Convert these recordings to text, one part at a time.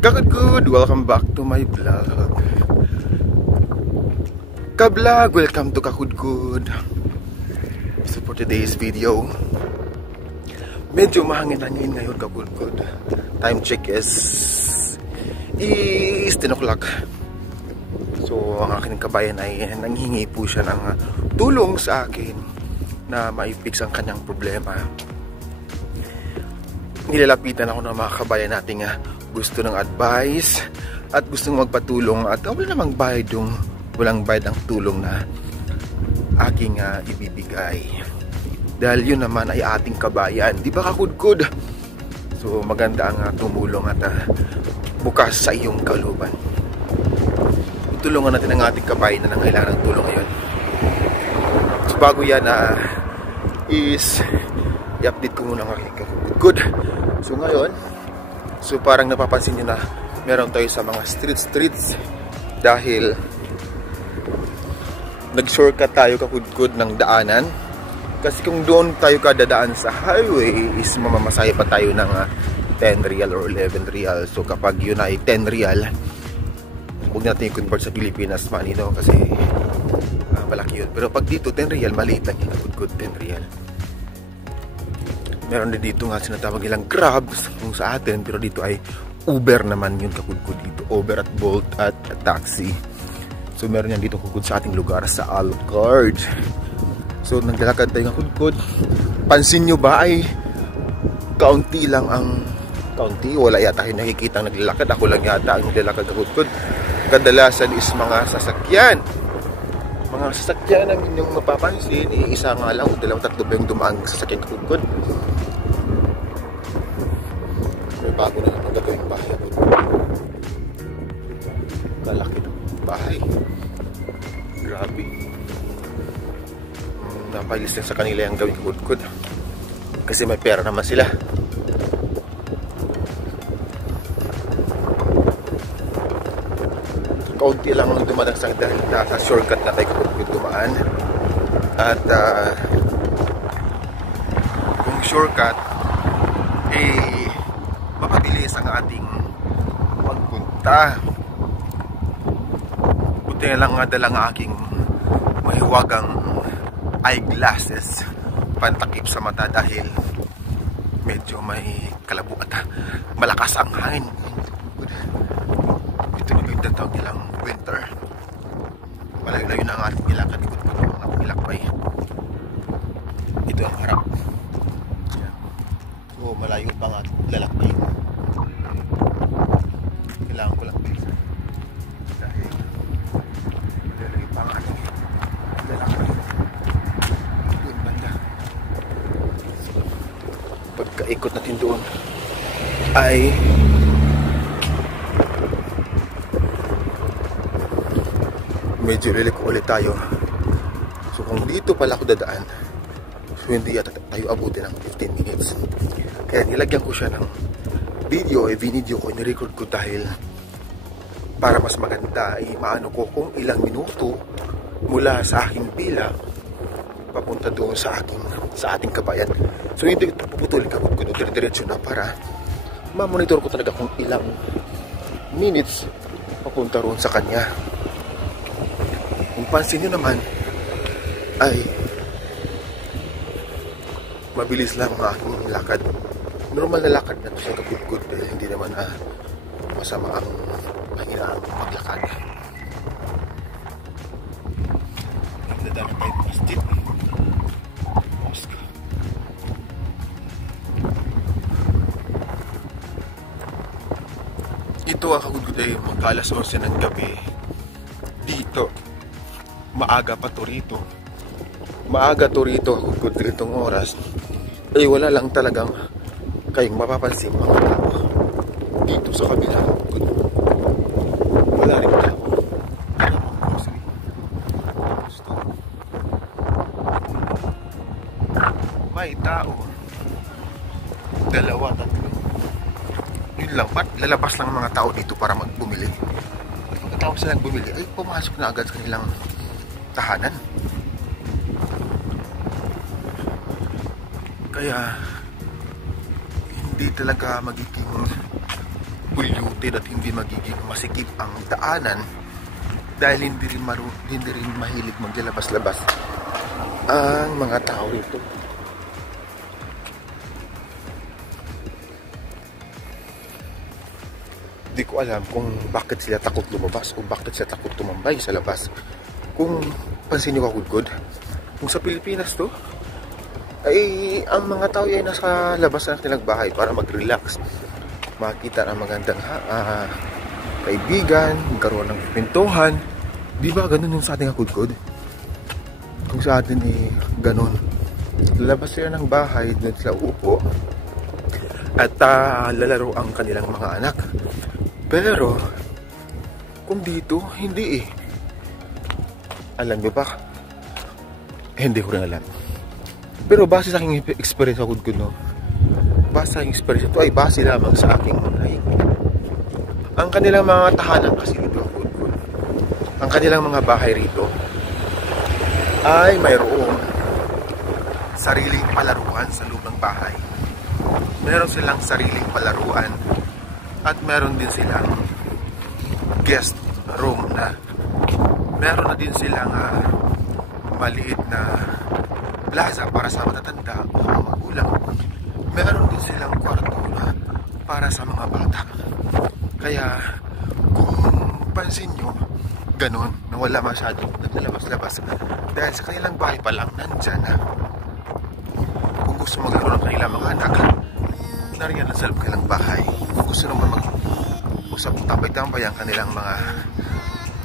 Good, welcome back to my vlog. Ka-vlog, welcome to Kakudgud. So for today's video, medyo mahangin-hangin ngayon, Kakudgud. Time check is 10 o'clock. So ang aking kabayan ay nanghingi po siya ng tulong sa akin na maipix ang kanyang problema. Nilalapitan ako ng mga kabayan nating gusto ng advice at gustong magpatulong at wala namang bayad yung walang bayad ang tulong na aking ibibigay. Dahil yun naman ay ating kabayan, di ba Kakudgud? So maganda ang tumulong at bukas sa iyong kalooban. Tulungan natin ang ating kabayan na nangailangan ng tulong ngayon. So bago yan is i-update ko muna ang aking Kakudgud. So ngayon, parang napapansin nyo na meron tayo sa mga streets dahil nag-shortcut tayo Kakudgud ng daanan. Kasi kung doon tayo kadadaan sa highway is mamamasaya pa tayo ng 10 real or 11 real. So kapag yun ay 10 real, huwag natin i-convert sa Pilipinas money, no? Kasi malaki yun. Pero pag dito 10 real, maliit lang yun Kakudgud, 10 real. Meron din dito nga sinatawag ilang Grabs kung sa atin, pero dito ay Uber naman yun Kakudgud dito. Uber at Bolt at taxi. So meron yan dito Kakudgud sa ating lugar sa Alcard. So naglalakad tayo Kakudgud. Pansin nyo ba ay kaunti lang ang wala yata yung nakikita ang naglalakad. Ako lang yata ang naglalakad Kakudgud. Kadalasan is mga sasakyan. Mga sasakyan ang inyong mapapansin, isa nga lang, dalawa, tatlo ba yung dumaang sasakyan Kakudgud. May bago na naman gagawing bahay. Kalaki ng bahay. Grabe. Napailis lang sa kanila yung gawing Kakudgud. Kasi may pera naman sila. Kaunti lang ang dumadang sa dahil nasa shortcut na tayo Kakudgud dumaan. At kung shortcut mapabilis ang ating pagpunta. Buti na lang nga dalang aking mahiwagang eyeglasses pantakip sa mata dahil medyo may kalabo at malakas ang hangin. Ito na yung tatawag nilang winter. Malayo-layo na ang ating ilakad ng ilakbay. Ito ang harap. So malayo pa ang ating lalakbay. Kailangan ko lang bilisan dahil malayo pa ang ating lalakbay. Doon banda. So pagkaikot natin doon ay medyo liliko ulit tayo. So kung dito pala ako dadaan, so hindi yata tayo abutin ng 15 minutes. Kaya nilagyan ko siya ng video, video ko, nirecord ko dahil para mas maganda maano ko kung ilang minuto mula sa aking pila papunta doon sa ating kabayan. So hindi ito puputulin Kakudgud, dire-diretso na para ma-monitor ko talaga kung ilang minutes papunta roon sa kanya. Kung pansin nyo naman ay mabilis lang ang aking lakad. Normal na lakad na ito sa Kakudgud dahil hindi naman masama ang mahina ang maglakad. Nagdadaan tayo ng masjid. Mosque. Ito ang Kakudgud ay magkalas 11 ng gabi. Dito maaga pa to rito. Maaga to rito Kakudgud ganitong oras. Wala lang talagang kayong mapapansin mga tao. Dito sa kabila Kakudgud, wala rin tao. May tao. Dalawa, tatlo. Yun lang. Ba't lalabas lang mga tao dito para magbumili? Pagkatapos silang bumili ay pumasok na agad sa kanilang tahanan. Kaya hindi talaga magiging polluted at hindi magiging masikip ang daanan dahil hindi rin mahilig maglalabas-labas ang mga tao rito. Di ko alam kung bakit sila takot lumabas o bakit sila takot tumambay sa labas. Kung pansin nyo kakudkod, kung sa Pilipinas to, ay ang mga tao ay nasa labas na kanilang bahay para mag-relax, makita ng magandang kaibigan, magkaroon ng pintuhan. Di ba ganun yung sa ating kakudkod? Kung sa atin ganun, lalabas sila ng bahay, doon sila uupo at lalaro ang kanilang mga anak. Pero kung dito, hindi Alam nyo ba? Hindi ko rin alam. Pero base sa aking experience ako, no? Base sa aking experience, ito ay base lamang sa aking ang kanilang mga tahanan kasi dito, ang kanilang mga bahay rito ay mayroong sariling palaruan sa loob ng bahay. Meron silang sariling palaruan at meron din silang guest room na meron na din silang maliit na plaza para sa matatanda o mga magulang. Meron din silang kwarto na para sa mga bata. Kaya kung pansin nyo, ganun, na wala masyadong naglalabas-labas dahil sa kanilang bahay pa lang nandyan na. Kung gusto maglaro ng kanilang mga anak, nariyan na sa loob kanilang bahay. Kung gusto naman mag-usap tambay-tambay ang kanilang mga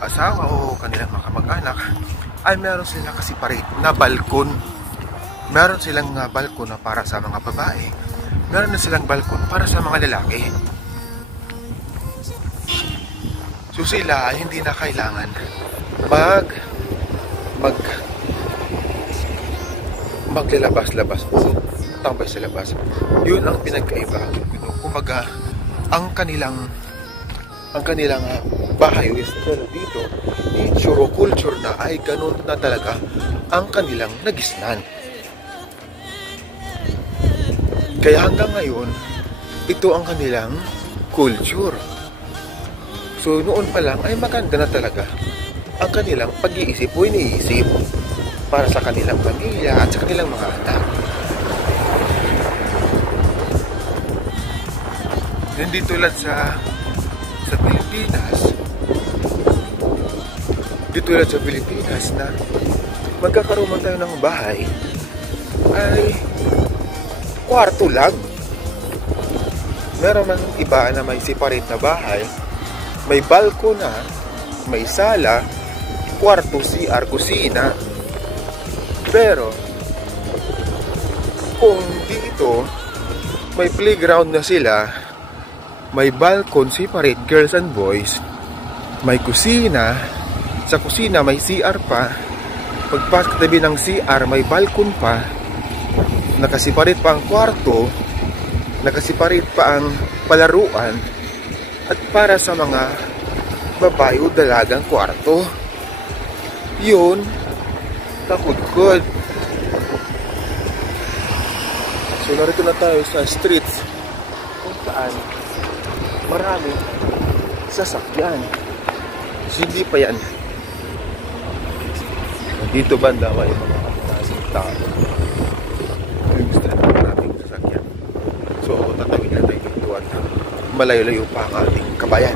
asawa o kanilang mga kamag-anak, ay meron sila kasi separate na balkon. Meron silang balkon na para sa mga babae, meron na silang balkon para sa mga lalaki. So sila hindi na kailangan maglalabas-labas o tambay sa labas. Yun ang pinagkaiba. Kumbaga, ang kanilang bahay o estilo dito, nature o culture na ay ganun na talaga ang kanilang nagisnan. Kaya hanggang ngayon, ito ang kanilang culture. So noon pa lang ay maganda na talaga ang kanilang pag-iisip o iniisip para sa kanilang pamilya at sa kanilang mga anak. Hindi tulad sa Pilipinas. Hindi tulad sa Pilipinas na magkakaroon man tayo ng bahay ay kwarto lang. Meron man iba na may separate na bahay, may balkon na, may sala, kwarto, CR, kusina. Pero kung dito may playground na sila, may balkon separate girls and boys, may kusina, sa kusina may CR pa, pagpasok tabi ng CR may balkon pa, nakasiparate pa ang kwarto, nakasiparate pa ang palaruan, at para sa mga babae o dalagang kwarto. Yun, takot-good. So narito na tayo sa streets kung saan maraming sasakyan. So, hindi pa yan. Dito banda may mga tao. Yung street maraming sasakyan. So tatawid na tayo dito at malayo-layo pa ang ating kabayan.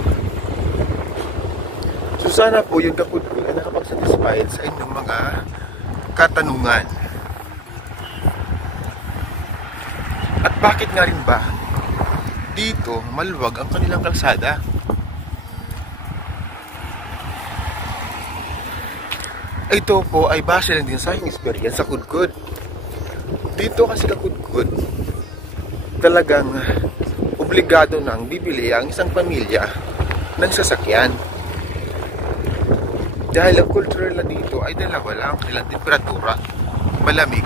So sana po yung kakudkod ay nakapag-satisfied sa inyong mga katanungan. At bakit nga rin ba dito maluwag ang kanilang kalsada? Ito po ay base lang din sa aking experience sa Kudkod. Dito kasi sa Kudkod, talagang obligado nang bibili ang isang pamilya ng sasakyan. Dahil ang cultural na dito ay dalawa lang ang temperatura, malamig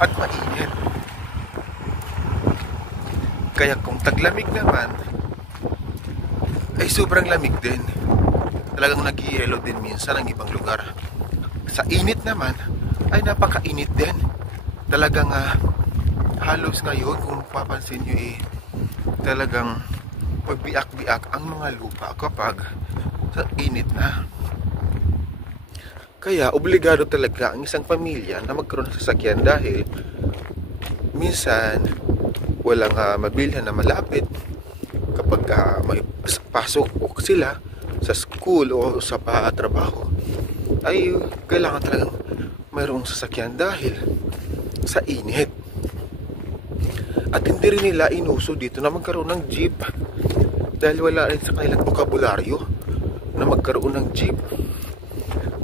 at mainit. Kaya kung taglamig naman, ay sobrang lamig din. Talagang nag-i-yelo din minsan ang ibang lugar. Sa init naman, ay napakainit din. Talagang halos ngayon, kung papansin nyo talagang pagbiak-biak ang mga lupa kapag sa init na. Kaya obligado talaga ang isang pamilya na magkaroon ng sasakyan dahil minsan walang mabilhan na malapit kapag may pasok o sila sa school o sa trabaho, ay kailangan talagang mayroong sasakyan dahil sa init. At hindi rin nila inuso dito na magkaroon ng jeep dahil wala rin sa kanilang bokabularyo na magkaroon ng jeep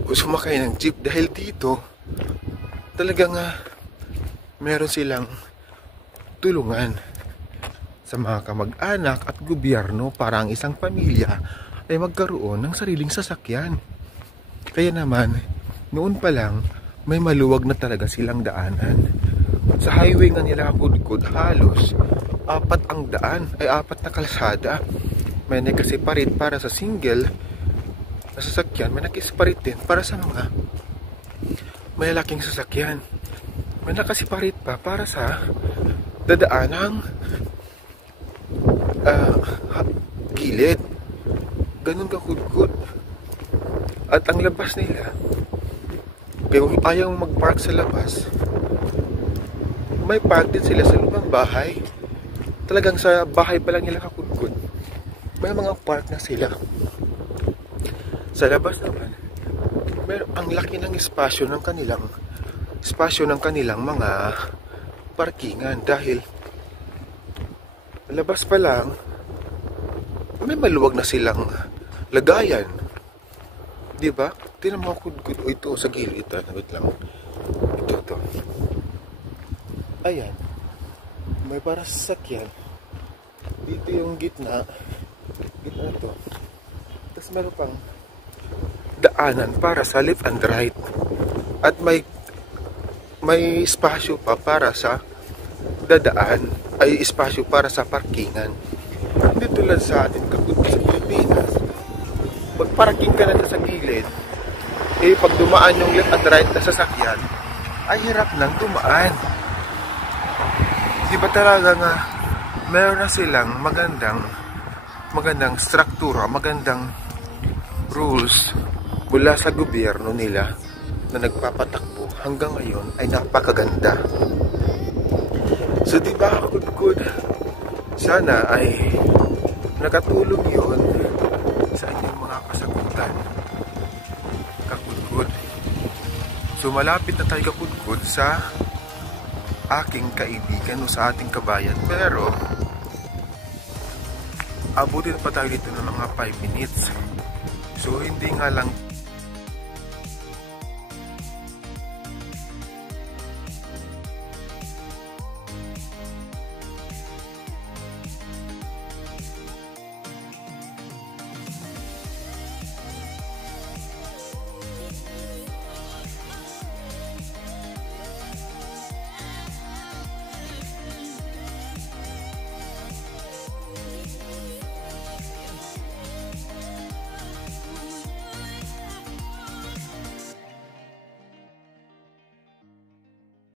o sumakay ng jeep dahil dito talagang meron silang tulungan sa mga kamag-anak at gobyerno para ang isang pamilya ay magkaroon ng sariling sasakyan. Kaya naman noon pa lang may maluwag na talaga silang daanan. Sa highway nga nila Kudkod halos apat ang daan, ay apat na kalsada. May nakasiparit para sa single na sasakyan, may nakasiparit din para sa mga malalaking sasakyan. May nakasiparit pa para sa dadaanang gilid. Ganun ka Kudkod. At ang labas nila, kung ayaw mag-park sa labas, may park din sila sa loob ng bahay. Talagang sa bahay pa lang nila Kudkod, may mga park na sila. Sa labas naman, ang laki ng espasyo ng kanilang mga parkingan dahil labas pa lang may maluwag na silang lagayan. Diba? Tinan mo Kudkod. O ito sa gilid. Wait lang. Ito. Ayan. May para sasakyan. Dito yung gitna. Gitna to. Tapos meron pang daanan para sa left and right. At may espasyo pa para sa dadaan. Ay espasyo para sa parkingan. Hindi tulad sa atin Kudkod sa Pilipinas. Pag parking ka na sa gilid, pag dumaan yung left and right na sasakyan, ay hirap nang dumaan. Diba talaga nga meron na silang magandang struktura, magandang rules mula sa gobyerno nila na nagpapatakbo hanggang ngayon ay napakaganda. So diba Kudkod, sana ay nakatulong yun sa inyong mga kasagutan Kudkod. So malapit na tayo Kudkod sa aking kaibigan o sa ating kabayan, pero abutin pa tayo dito ng mga 5 minutes. So hindi nga lang